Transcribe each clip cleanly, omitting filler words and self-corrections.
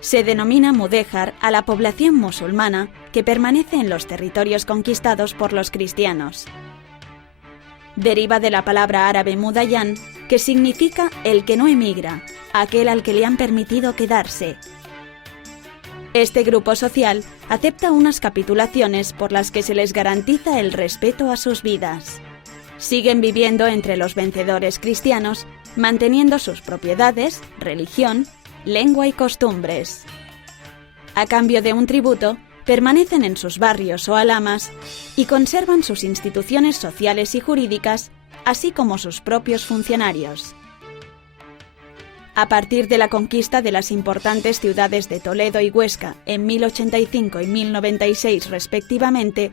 Se denomina mudéjar a la población musulmana que permanece en los territorios conquistados por los cristianos. Deriva de la palabra árabe mudayyan, que significa el que no emigra, aquel al que le han permitido quedarse. Este grupo social acepta unas capitulaciones por las que se les garantiza el respeto a sus vidas. Siguen viviendo entre los vencedores cristianos, manteniendo sus propiedades, religión, lengua y costumbres. A cambio de un tributo, permanecen en sus barrios o alamas y conservan sus instituciones sociales y jurídicas, así como sus propios funcionarios. A partir de la conquista de las importantes ciudades de Toledo y Huesca en 1085 y 1096 respectivamente,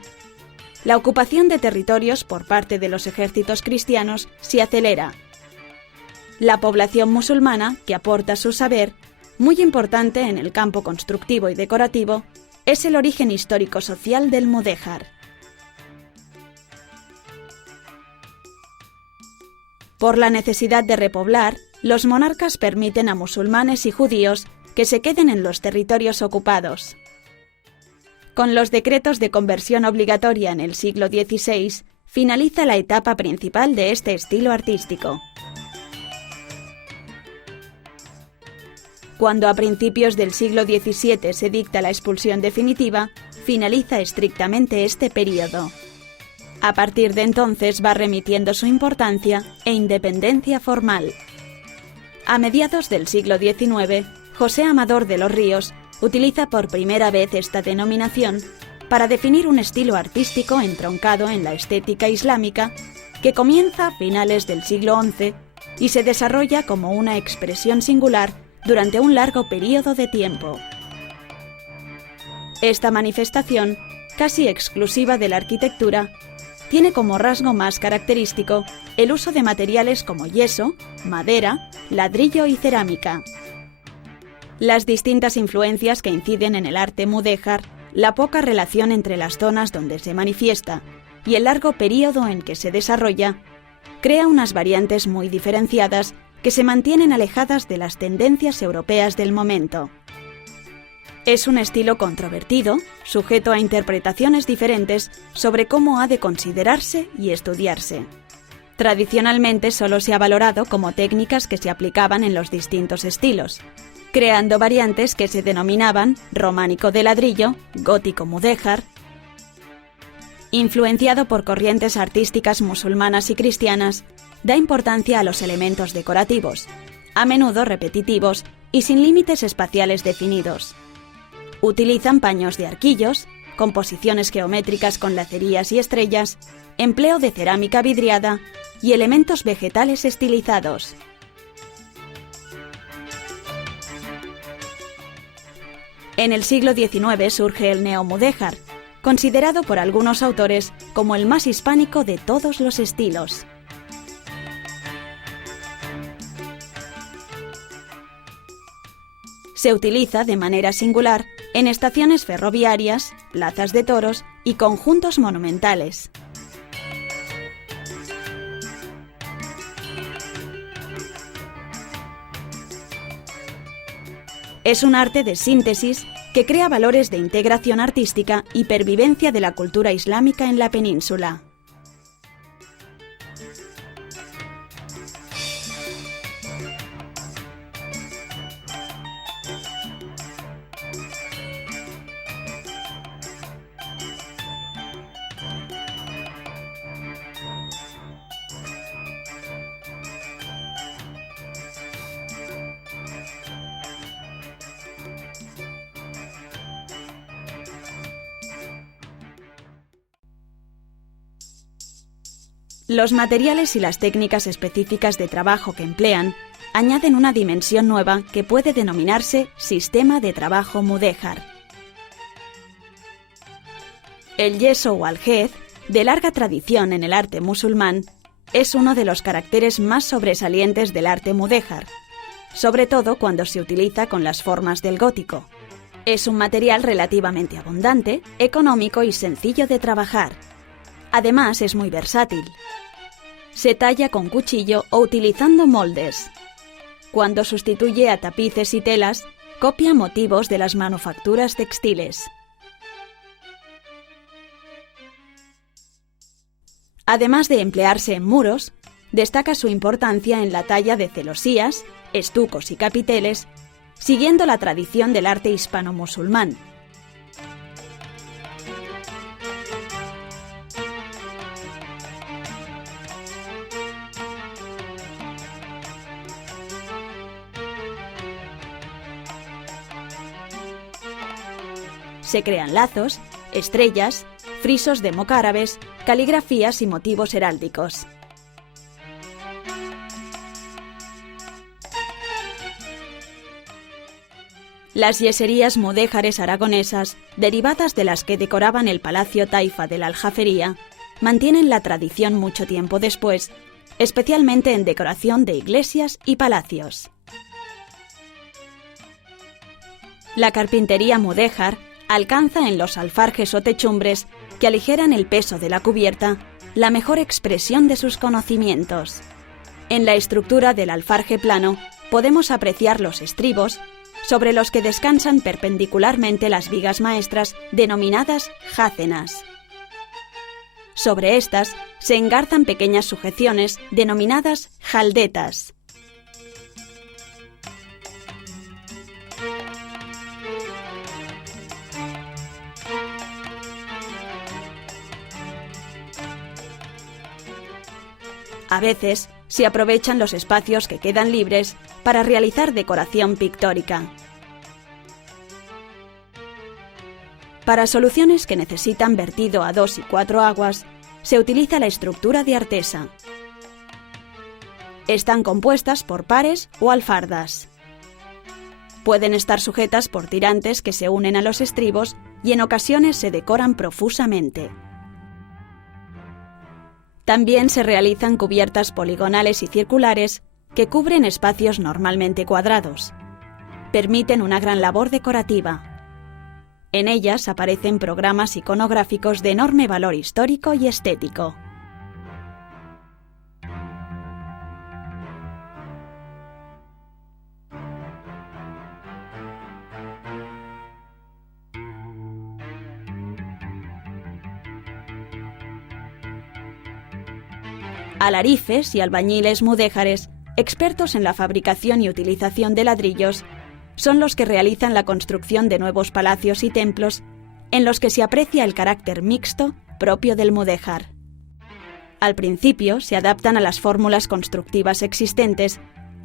la ocupación de territorios por parte de los ejércitos cristianos se acelera. La población musulmana, que aporta su saber, muy importante en el campo constructivo y decorativo, es el origen histórico-social del mudéjar. Por la necesidad de repoblar, los monarcas permiten a musulmanes y judíos que se queden en los territorios ocupados. Con los decretos de conversión obligatoria en el siglo XVI, finaliza la etapa principal de este estilo artístico. Cuando a principios del siglo XVII se dicta la expulsión definitiva, finaliza estrictamente este período. A partir de entonces va remitiendo su importancia e independencia formal. A mediados del siglo XIX, José Amador de los Ríos utiliza por primera vez esta denominación para definir un estilo artístico entroncado en la estética islámica que comienza a finales del siglo XI y se desarrolla como una expresión singular durante un largo periodo de tiempo. Esta manifestación, casi exclusiva de la arquitectura, tiene como rasgo más característico el uso de materiales como yeso, madera, ladrillo y cerámica. Las distintas influencias que inciden en el arte mudéjar, la poca relación entre las zonas donde se manifiesta y el largo periodo en que se desarrolla, crea unas variantes muy diferenciadas que se mantienen alejadas de las tendencias europeas del momento. Es un estilo controvertido, sujeto a interpretaciones diferentes sobre cómo ha de considerarse y estudiarse. Tradicionalmente solo se ha valorado como técnicas que se aplicaban en los distintos estilos, creando variantes que se denominaban románico de ladrillo, gótico mudéjar. Influenciado por corrientes artísticas musulmanas y cristianas, da importancia a los elementos decorativos, a menudo repetitivos y sin límites espaciales definidos. Utilizan paños de arquillos, composiciones geométricas con lacerías y estrellas, empleo de cerámica vidriada y elementos vegetales estilizados. En el siglo XIX surge el neomudéjar, considerado por algunos autores como el más hispánico de todos los estilos. Se utiliza de manera singular en estaciones ferroviarias, plazas de toros y conjuntos monumentales. Es un arte de síntesis que crea valores de integración artística y pervivencia de la cultura islámica en la península. Los materiales y las técnicas específicas de trabajo que emplean añaden una dimensión nueva que puede denominarse sistema de trabajo mudéjar. El yeso o aljez, de larga tradición en el arte musulmán, es uno de los caracteres más sobresalientes del arte mudéjar, sobre todo cuando se utiliza con las formas del gótico. Es un material relativamente abundante, económico y sencillo de trabajar. Además, es muy versátil. Se talla con cuchillo o utilizando moldes. Cuando sustituye a tapices y telas, copia motivos de las manufacturas textiles. Además de emplearse en muros, destaca su importancia en la talla de celosías, estucos y capiteles, siguiendo la tradición del arte hispano-musulmán. Se crean lazos, estrellas, frisos de mocárabes, caligrafías y motivos heráldicos. Las yeserías mudéjares aragonesas, derivadas de las que decoraban el Palacio Taifa de la Aljafería, mantienen la tradición mucho tiempo después, especialmente en decoración de iglesias y palacios. La carpintería mudéjar alcanza en los alfarjes o techumbres que aligeran el peso de la cubierta la mejor expresión de sus conocimientos. En la estructura del alfarje plano podemos apreciar los estribos sobre los que descansan perpendicularmente las vigas maestras denominadas jácenas. Sobre estas se engarzan pequeñas sujeciones denominadas jaldetas. A veces se aprovechan los espacios que quedan libres para realizar decoración pictórica. Para soluciones que necesitan vertido a 2 y 4 aguas, se utiliza la estructura de artesa. Están compuestas por pares o alfardas. Pueden estar sujetas por tirantes que se unen a los estribos y en ocasiones se decoran profusamente. También se realizan cubiertas poligonales y circulares que cubren espacios normalmente cuadrados. Permiten una gran labor decorativa. En ellas aparecen programas iconográficos de enorme valor histórico y estético. Alarifes y albañiles mudéjares, expertos en la fabricación y utilización de ladrillos, son los que realizan la construcción de nuevos palacios y templos en los que se aprecia el carácter mixto propio del mudéjar. Al principio se adaptan a las fórmulas constructivas existentes,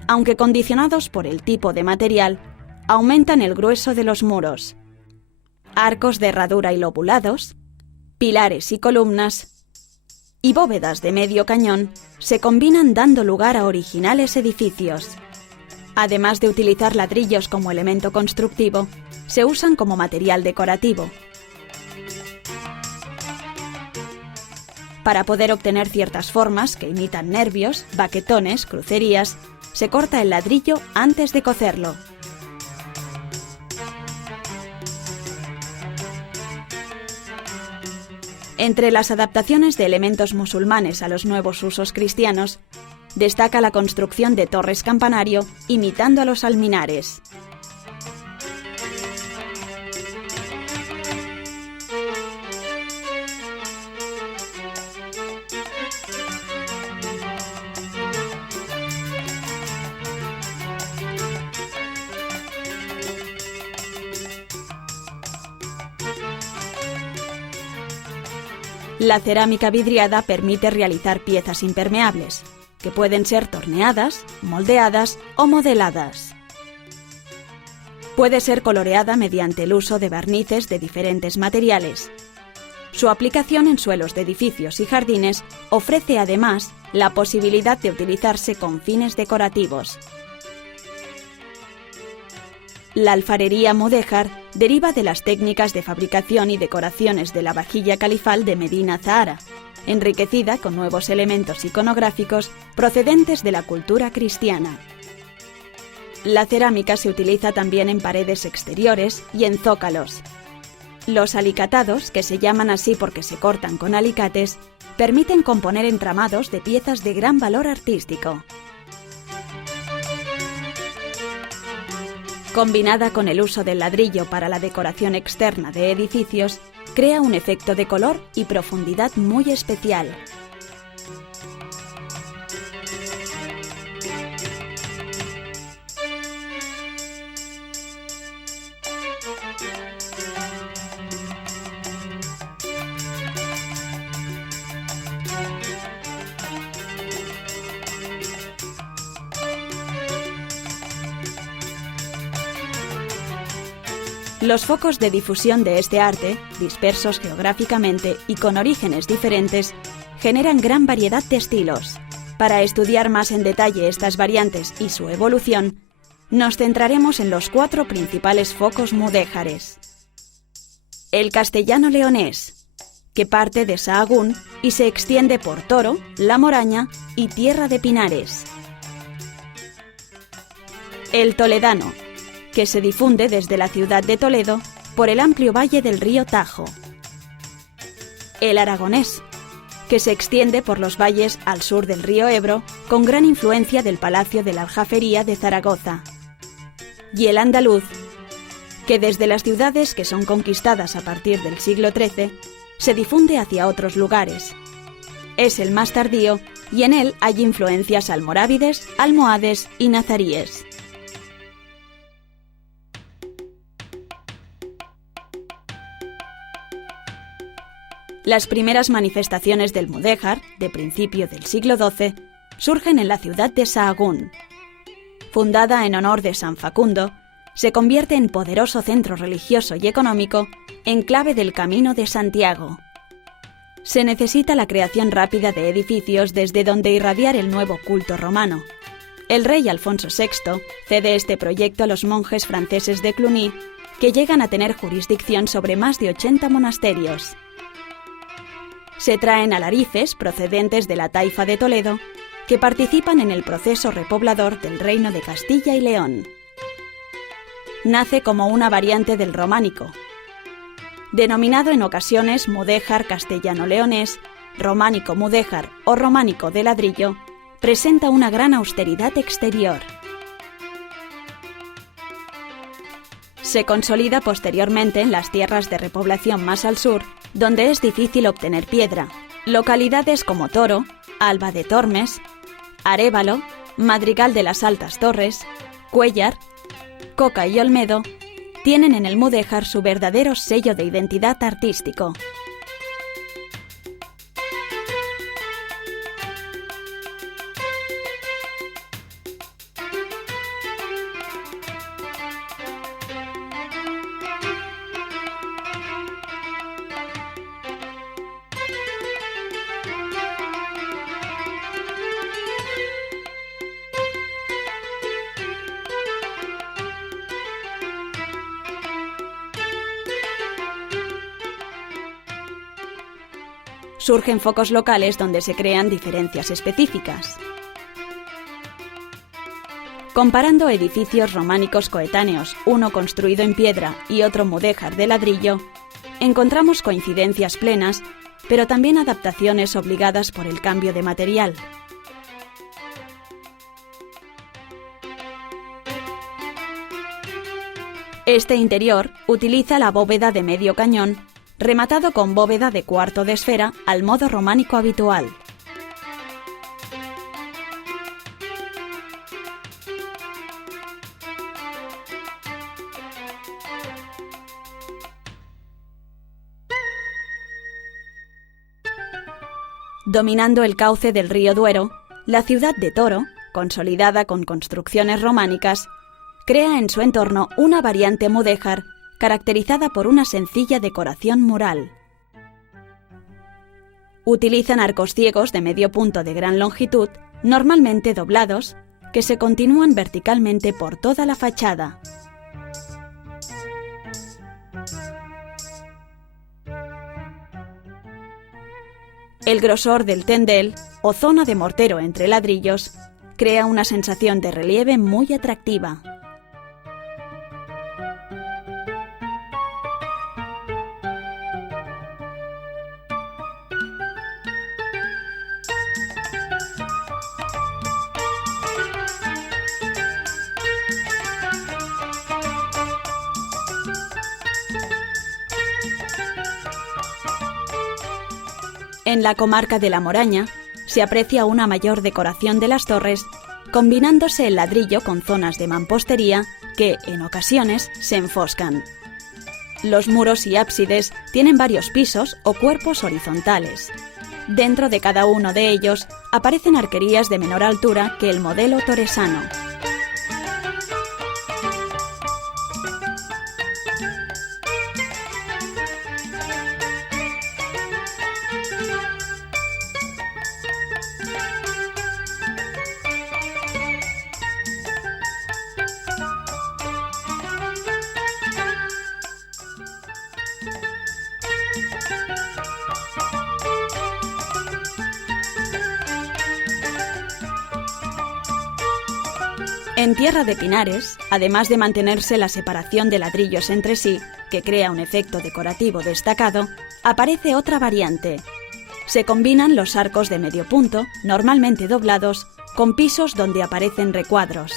aunque condicionados por el tipo de material, aumentan el grueso de los muros. Arcos de herradura y lobulados, pilares y columnas y bóvedas de medio cañón se combinan dando lugar a originales edificios. Además de utilizar ladrillos como elemento constructivo, se usan como material decorativo. Para poder obtener ciertas formas que imitan nervios, baquetones, crucerías, se corta el ladrillo antes de cocerlo. Entre las adaptaciones de elementos musulmanes a los nuevos usos cristianos, destaca la construcción de torres campanario imitando a los alminares. La cerámica vidriada permite realizar piezas impermeables, que pueden ser torneadas, moldeadas o modeladas. Puede ser coloreada mediante el uso de barnices de diferentes materiales. Su aplicación en suelos de edificios y jardines ofrece además la posibilidad de utilizarse con fines decorativos. La alfarería mudéjar deriva de las técnicas de fabricación y decoraciones de la vajilla califal de Medina Zahara, enriquecida con nuevos elementos iconográficos procedentes de la cultura cristiana. La cerámica se utiliza también en paredes exteriores y en zócalos. Los alicatados, que se llaman así porque se cortan con alicates, permiten componer entramados de piezas de gran valor artístico. Combinada con el uso del ladrillo para la decoración externa de edificios, crea un efecto de color y profundidad muy especial. Los focos de difusión de este arte, dispersos geográficamente y con orígenes diferentes, generan gran variedad de estilos. Para estudiar más en detalle estas variantes y su evolución, nos centraremos en los 4 principales focos mudéjares. El castellano-leonés, que parte de Sahagún y se extiende por Toro, La Moraña y Tierra de Pinares. El toledano, que se difunde desde la ciudad de Toledo por el amplio valle del río Tajo. El aragonés, que se extiende por los valles al sur del río Ebro, con gran influencia del Palacio de la Aljafería de Zaragoza. Y el andaluz, que desde las ciudades que son conquistadas a partir del siglo XIII, se difunde hacia otros lugares. Es el más tardío y en él hay influencias almorávides, almohades y nazaríes. Las primeras manifestaciones del mudéjar, de principio del siglo XII, surgen en la ciudad de Sahagún. Fundada en honor de San Facundo, se convierte en poderoso centro religioso y económico, enclave del Camino de Santiago. Se necesita la creación rápida de edificios desde donde irradiar el nuevo culto romano. El rey Alfonso VI cede este proyecto a los monjes franceses de Cluny, que llegan a tener jurisdicción sobre más de 80 monasterios. Se traen alarices procedentes de la taifa de Toledo, que participan en el proceso repoblador del reino de Castilla y León. Nace como una variante del románico. Denominado en ocasiones mudéjar castellano-leonés, románico mudéjar o románico de ladrillo, presenta una gran austeridad exterior. Se consolida posteriormente en las tierras de repoblación más al sur, donde es difícil obtener piedra. Localidades como Toro, Alba de Tormes, Arévalo, Madrigal de las Altas Torres, Cuéllar, Coca y Olmedo tienen en el mudéjar su verdadero sello de identidad artístico. Surgen focos locales donde se crean diferencias específicas. Comparando edificios románicos coetáneos, uno construido en piedra y otro mudéjar de ladrillo, encontramos coincidencias plenas, pero también adaptaciones obligadas por el cambio de material. Este interior utiliza la bóveda de medio cañón, rematado con bóveda de cuarto de esfera al modo románico habitual. Dominando el cauce del río Duero, la ciudad de Toro, consolidada con construcciones románicas, crea en su entorno una variante mudéjar caracterizada por una sencilla decoración mural. Utilizan arcos ciegos de medio punto de gran longitud, normalmente doblados, que se continúan verticalmente por toda la fachada. El grosor del tendel, o zona de mortero entre ladrillos, crea una sensación de relieve muy atractiva. En la comarca de la Moraña se aprecia una mayor decoración de las torres, combinándose el ladrillo con zonas de mampostería que, en ocasiones, se enfoscan. Los muros y ábsides tienen varios pisos o cuerpos horizontales. Dentro de cada uno de ellos aparecen arquerías de menor altura que el modelo toresano. En Tierra de Pinares, además de mantenerse la separación de ladrillos entre sí, que crea un efecto decorativo destacado, aparece otra variante. Se combinan los arcos de medio punto, normalmente doblados, con pisos donde aparecen recuadros.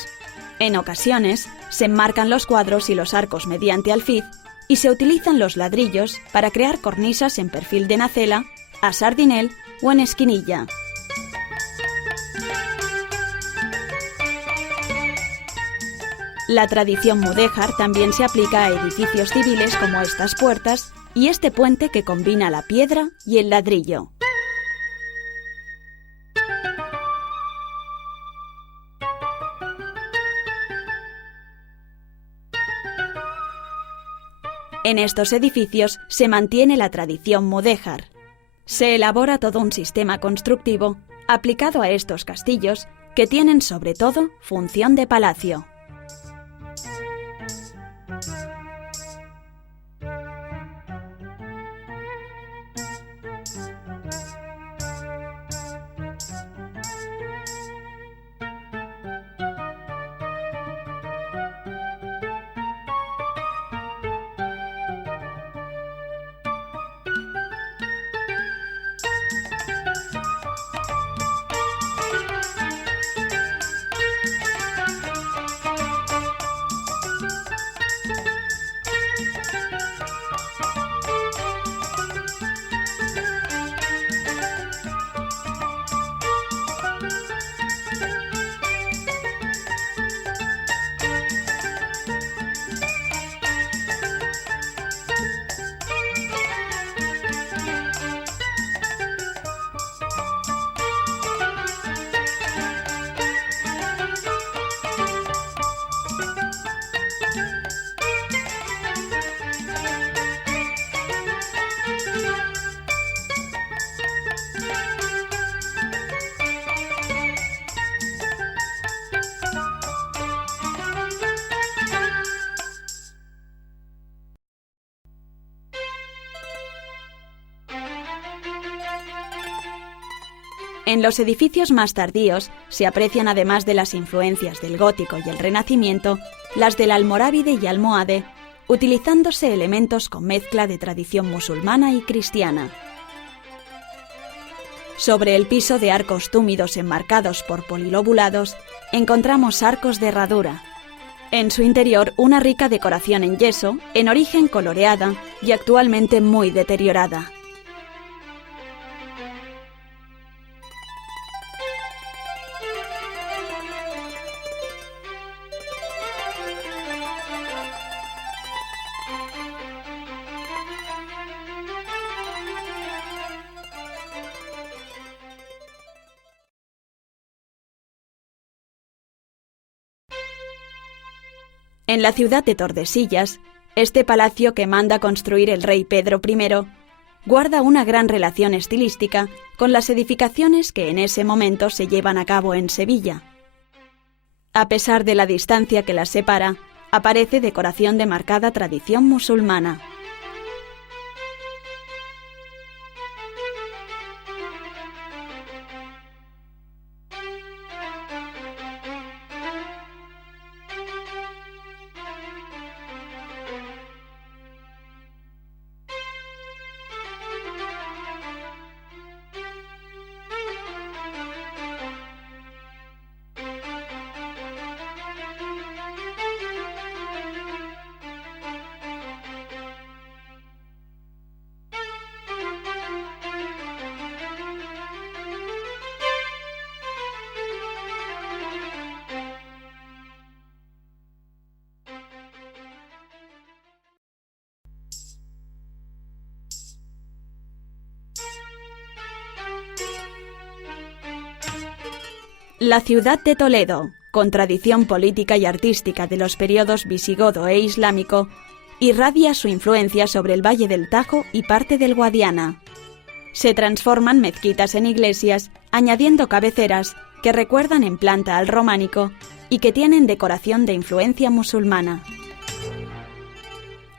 En ocasiones, se enmarcan los cuadros y los arcos mediante alfiz y se utilizan los ladrillos para crear cornisas en perfil de nacela, a sardinel o en esquinilla. La tradición mudéjar también se aplica a edificios civiles como estas puertas y este puente que combina la piedra y el ladrillo. En estos edificios se mantiene la tradición mudéjar. Se elabora todo un sistema constructivo aplicado a estos castillos que tienen sobre todo función de palacio. En los edificios más tardíos se aprecian, además de las influencias del gótico y el renacimiento, las del almorávide y almohade, utilizándose elementos con mezcla de tradición musulmana y cristiana. Sobre el piso de arcos túmidos enmarcados por polilobulados, encontramos arcos de herradura. En su interior, una rica decoración en yeso, en origen coloreada y actualmente muy deteriorada. En la ciudad de Tordesillas, este palacio que manda construir el rey Pedro I guarda una gran relación estilística con las edificaciones que en ese momento se llevan a cabo en Sevilla. A pesar de la distancia que las separa, aparece decoración de marcada tradición musulmana. La ciudad de Toledo, con tradición política y artística de los periodos visigodo e islámico, irradia su influencia sobre el Valle del Tajo y parte del Guadiana. Se transforman mezquitas en iglesias, añadiendo cabeceras que recuerdan en planta al románico y que tienen decoración de influencia musulmana.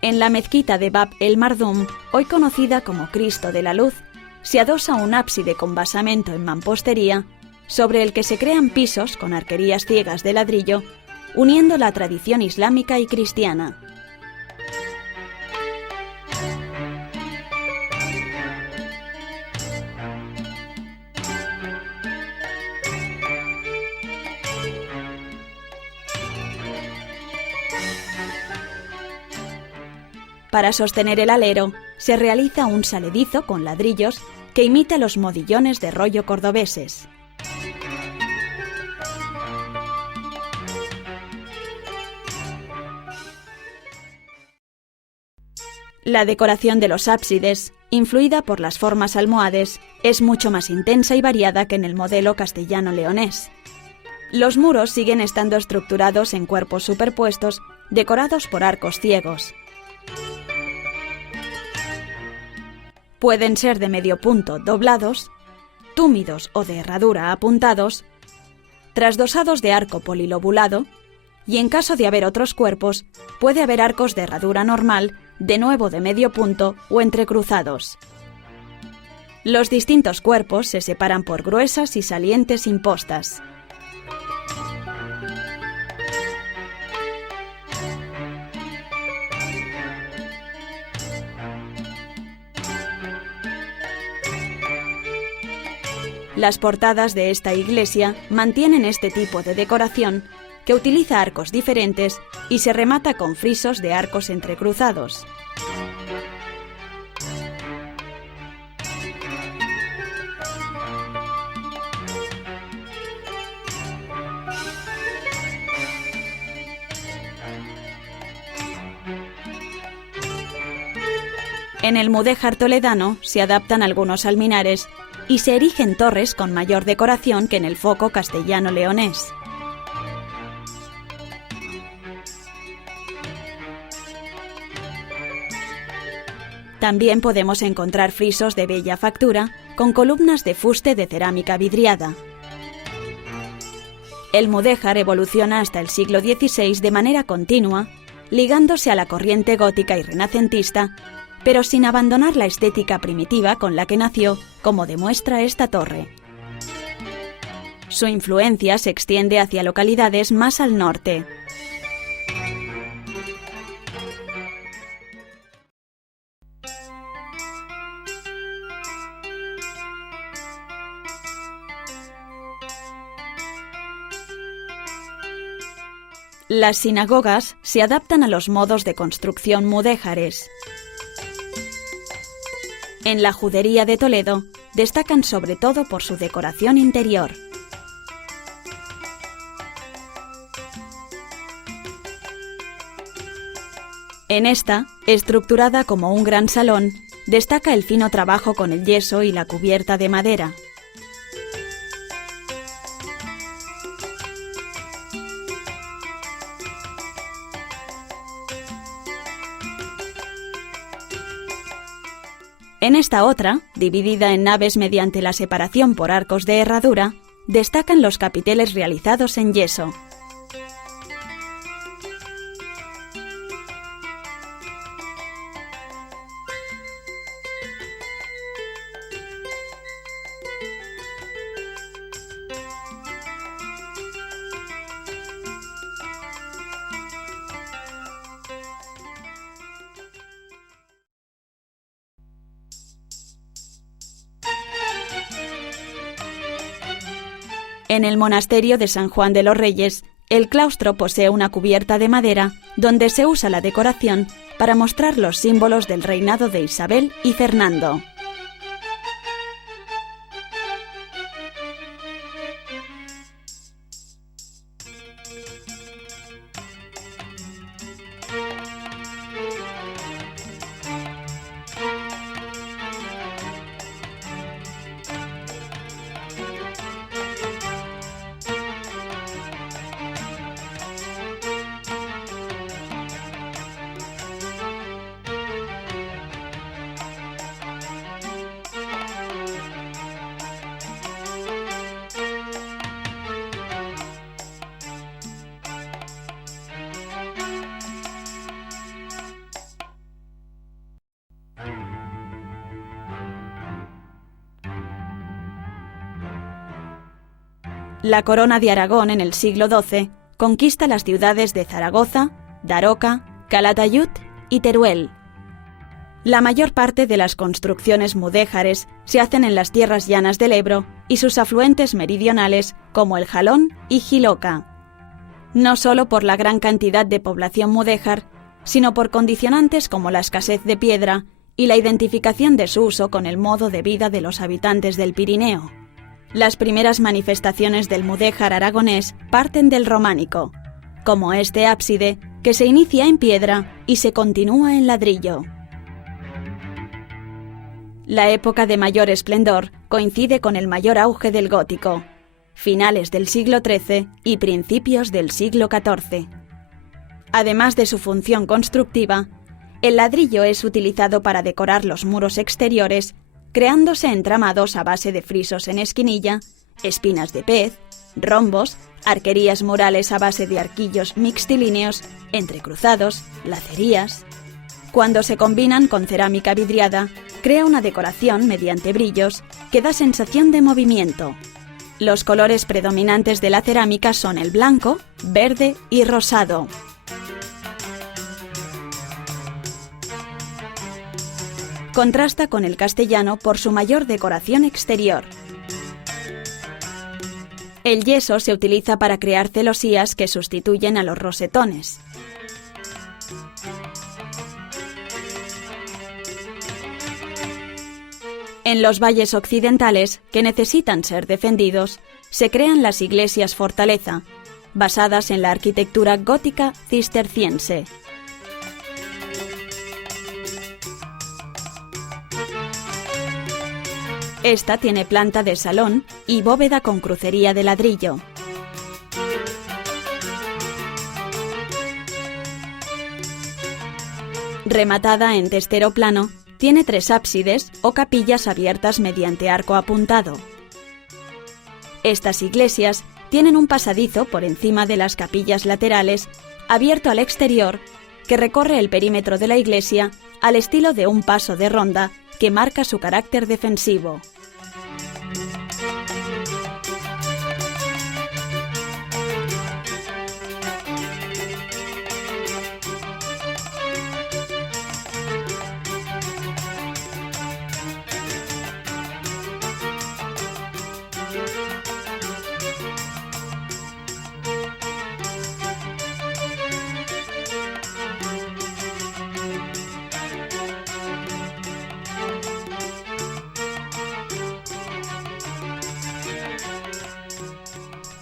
En la mezquita de Bab el Mardum, hoy conocida como Cristo de la Luz, se adosa un ábside con basamento en mampostería, sobre el que se crean pisos con arquerías ciegas de ladrillo, uniendo la tradición islámica y cristiana. Para sostener el alero, se realiza un saledizo con ladrillos que imita los modillones de rollo cordobeses. La decoración de los ábsides, influida por las formas almohades, es mucho más intensa y variada que en el modelo castellano-leonés. Los muros siguen estando estructurados en cuerpos superpuestos, decorados por arcos ciegos. Pueden ser de medio punto doblados, túmidos o de herradura apuntados, trasdosados de arco polilobulado, y en caso de haber otros cuerpos, puede haber arcos de herradura normal, de nuevo de medio punto o entrecruzados. Los distintos cuerpos se separan por gruesas y salientes impostas. Las portadas de esta iglesia mantienen este tipo de decoración, que utiliza arcos diferentes y se remata con frisos de arcos entrecruzados. En el mudéjar toledano se adaptan algunos alminares y se erigen torres con mayor decoración que en el foco castellano-leonés. También podemos encontrar frisos de bella factura con columnas de fuste de cerámica vidriada. El mudéjar evoluciona hasta el siglo XVI de manera continua, ligándose a la corriente gótica y renacentista, pero sin abandonar la estética primitiva con la que nació, como demuestra esta torre. Su influencia se extiende hacia localidades más al norte. Las sinagogas se adaptan a los modos de construcción mudéjares. En la judería de Toledo destacan sobre todo por su decoración interior. En esta, estructurada como un gran salón, destaca el fino trabajo con el yeso y la cubierta de madera. En esta otra, dividida en naves mediante la separación por arcos de herradura, destacan los capiteles realizados en yeso. En el monasterio de San Juan de los Reyes, el claustro posee una cubierta de madera donde se usa la decoración para mostrar los símbolos del reinado de Isabel y Fernando. La Corona de Aragón en el siglo XII conquista las ciudades de Zaragoza, Daroca, Calatayud y Teruel. La mayor parte de las construcciones mudéjares se hacen en las tierras llanas del Ebro y sus afluentes meridionales como el Jalón y Jiloca. No solo por la gran cantidad de población mudéjar, sino por condicionantes como la escasez de piedra y la identificación de su uso con el modo de vida de los habitantes del Pirineo. Las primeras manifestaciones del mudéjar aragonés parten del románico, como este ábside que se inicia en piedra y se continúa en ladrillo. La época de mayor esplendor coincide con el mayor auge del gótico, finales del siglo XIII y principios del siglo XIV. Además de su función constructiva, el ladrillo es utilizado para decorar los muros exteriores, creándose entramados a base de frisos en esquinilla, espinas de pez, rombos, arquerías murales a base de arquillos mixtilíneos, entrecruzados, lacerías. Cuando se combinan con cerámica vidriada, crea una decoración mediante brillos que da sensación de movimiento. Los colores predominantes de la cerámica son el blanco, verde y rosado. Contrasta con el castellano por su mayor decoración exterior. El yeso se utiliza para crear celosías que sustituyen a los rosetones. En los valles occidentales, que necesitan ser defendidos, se crean las iglesias fortaleza, basadas en la arquitectura gótica cisterciense. Esta tiene planta de salón y bóveda con crucería de ladrillo. Rematada en testero plano, tiene 3 ábsides o capillas abiertas mediante arco apuntado. Estas iglesias tienen un pasadizo por encima de las capillas laterales, abierto al exterior, que recorre el perímetro de la iglesia al estilo de un paso de ronda que marca su carácter defensivo.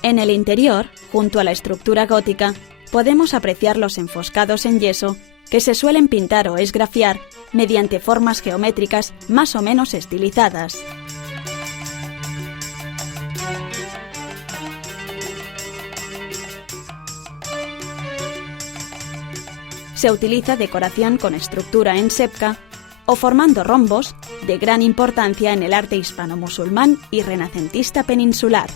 En el interior, junto a la estructura gótica, podemos apreciar los enfoscados en yeso que se suelen pintar o esgrafiar mediante formas geométricas más o menos estilizadas. Se utiliza decoración con estructura en sepka o formando rombos de gran importancia en el arte hispano-musulmán y renacentista peninsular.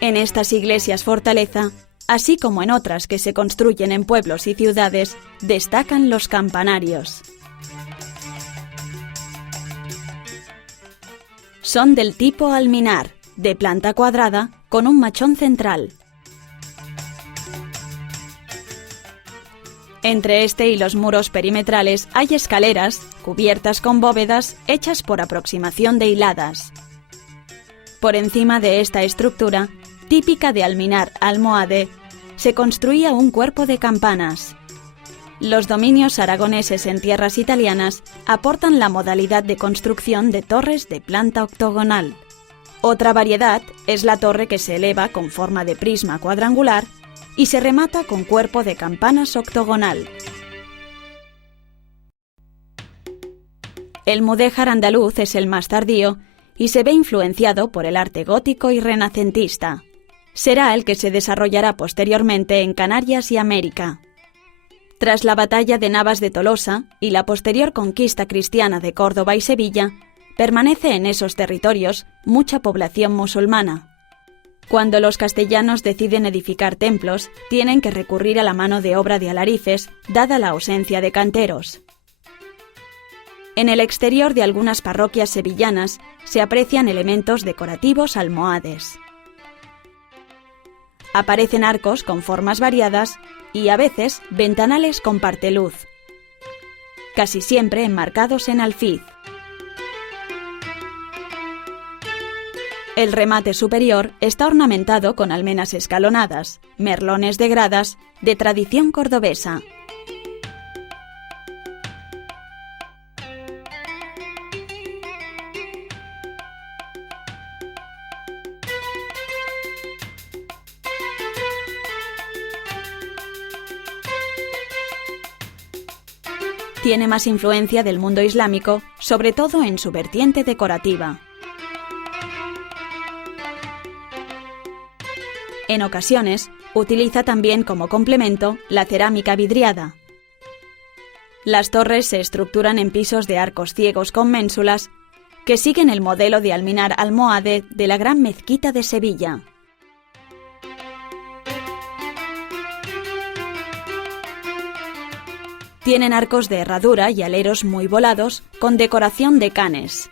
En estas iglesias fortaleza, así como en otras que se construyen en pueblos y ciudades, destacan los campanarios. Son del tipo alminar, de planta cuadrada, con un machón central. Entre este y los muros perimetrales hay escaleras, cubiertas con bóvedas, hechas por aproximación de hiladas. Por encima de esta estructura, típica de alminar almohade, se construía un cuerpo de campanas. Los dominios aragoneses en tierras italianas aportan la modalidad de construcción de torres de planta octogonal. Otra variedad es la torre que se eleva con forma de prisma cuadrangular y se remata con cuerpo de campanas octogonal. El mudéjar andaluz es el más tardío y se ve influenciado por el arte gótico y renacentista. Será el que se desarrollará posteriormente en Canarias y América. Tras la batalla de Navas de Tolosa y la posterior conquista cristiana de Córdoba y Sevilla, permanece en esos territorios mucha población musulmana. Cuando los castellanos deciden edificar templos, tienen que recurrir a la mano de obra de alarifes, dada la ausencia de canteros. En el exterior de algunas parroquias sevillanas se aprecian elementos decorativos almohades. Aparecen arcos con formas variadas y, a veces, ventanales con parteluz, casi siempre enmarcados en alfiz. El remate superior está ornamentado con almenas escalonadas, merlones de gradas, de tradición cordobesa. Tiene más influencia del mundo islámico, sobre todo en su vertiente decorativa. En ocasiones, utiliza también como complemento la cerámica vidriada. Las torres se estructuran en pisos de arcos ciegos con ménsulas que siguen el modelo de alminar almohade de la Gran Mezquita de Sevilla. Tienen arcos de herradura y aleros muy volados con decoración de canes.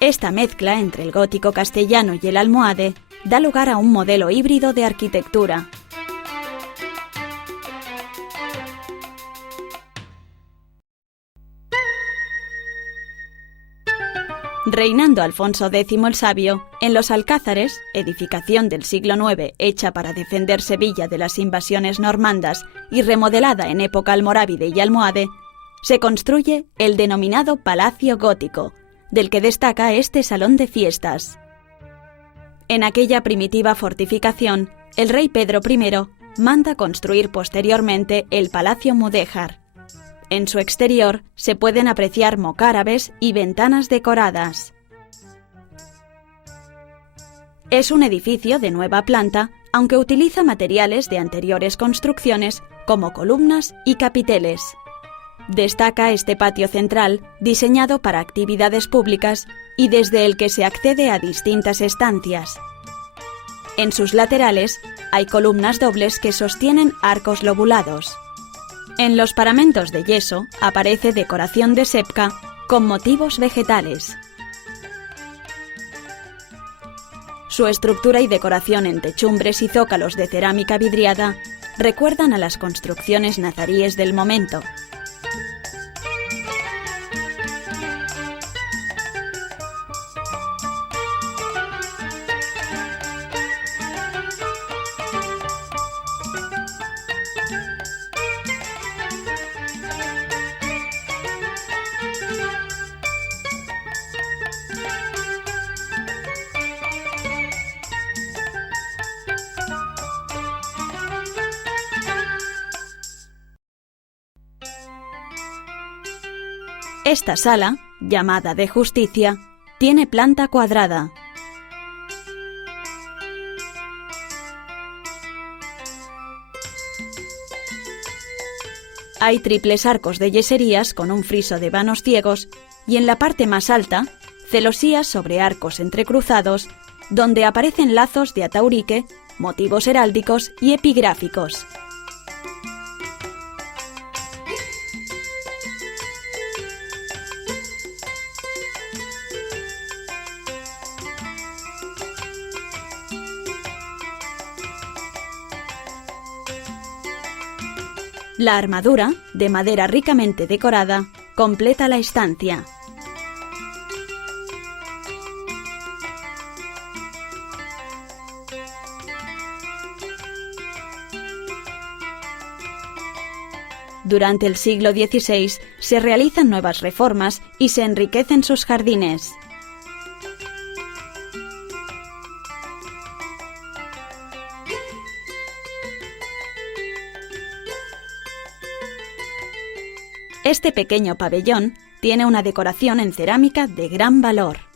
Esta mezcla entre el gótico castellano y el almohade da lugar a un modelo híbrido de arquitectura. Reinando Alfonso X el Sabio, en los Alcázares, edificación del siglo IX hecha para defender Sevilla de las invasiones normandas y remodelada en época almorávide y almohade, se construye el denominado Palacio Gótico, del que destaca este salón de fiestas. En aquella primitiva fortificación, el rey Pedro I manda construir posteriormente el Palacio Mudéjar. En su exterior se pueden apreciar mocárabes y ventanas decoradas. Es un edificio de nueva planta, aunque utiliza materiales de anteriores construcciones como columnas y capiteles. Destaca este patio central, diseñado para actividades públicas y desde el que se accede a distintas estancias. En sus laterales hay columnas dobles que sostienen arcos lobulados. En los paramentos de yeso aparece decoración de sepca con motivos vegetales. Su estructura y decoración en techumbres y zócalos de cerámica vidriada recuerdan a las construcciones nazaríes del momento. Esta sala, llamada de Justicia, tiene planta cuadrada. Hay triples arcos de yeserías con un friso de vanos ciegos y en la parte más alta, celosías sobre arcos entrecruzados, donde aparecen lazos de ataurique, motivos heráldicos y epigráficos. La armadura, de madera ricamente decorada, completa la estancia. Durante el siglo XVI se realizan nuevas reformas y se enriquecen sus jardines. Este pequeño pabellón tiene una decoración en cerámica de gran valor.